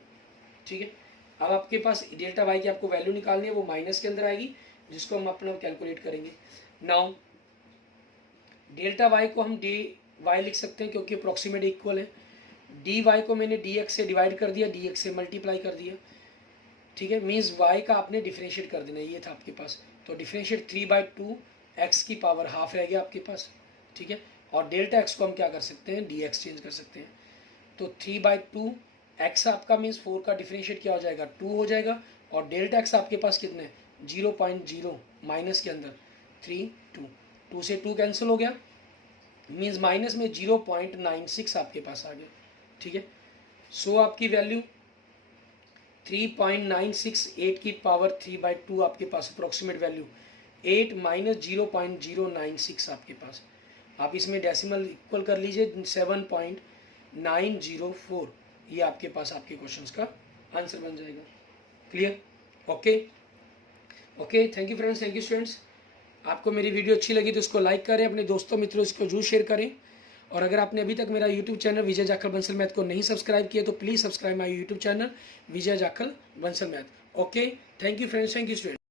ठीक है। अब आपके पास डेल्टा वाई की आपको वैल्यू निकालनी है, वो माइनस के अंदर आएगी जिसको हम अपना कैलकुलेट करेंगे। नाउ डेल्टा वाई को हम डी वाई लिख सकते हैं क्योंकि अप्रॉक्सीमेट इक्वल है, डी वाई को मैंने डी एक्स से डिवाइड कर दिया, डी एक्स से मल्टीप्लाई कर दिया, ठीक है, मीन्स वाई का आपने डिफ्रेंशिएट कर देना, ये था आपके पास। तो डिफ्रेंशिएट 3/2 एक्स की पावर हाफ रह गया आपके पास, ठीक है, और डेल्टा एक्स को हम क्या कर सकते हैं डी एक्स चेंज कर सकते हैं। तो 3/2 एक्स आपका मीन्स 4 का डिफ्रेंशिएट क्या हो जाएगा 2 हो जाएगा और डेल्टा एक्स आपके पास कितने 0.0 माइनस के अंदर 3 2 से 2 कैंसिल हो गया मीन्स माइनस में 0.96 आपके पास आ गया, ठीक है। सो आपकी वैल्यू 3.968 की पावर 3/2 आपके पास अप्रोक्सीमेट वैल्यू 8 माइनस 0.096 आपके पास। आप इसमें डेसिमल इक्वल कर लीजिए 7.904, ये आपके पास आपके क्वेश्चंस का आंसर बन जाएगा। Clear, okay okay, thank you friends, thank you students. आपको मेरी वीडियो अच्छी लगी तो इसको लाइक करें, अपने दोस्तों मित्रों इसको जरूर शेयर करें और अगर आपने अभी तक मेरा यूट्यूब चैनल विजय जाखल बंसल मैथ को नहीं सब्सक्राइब किया तो please subscribe my YouTube channel Vijay Jakhal Bansal math. Okay, thank you friends, thank you students.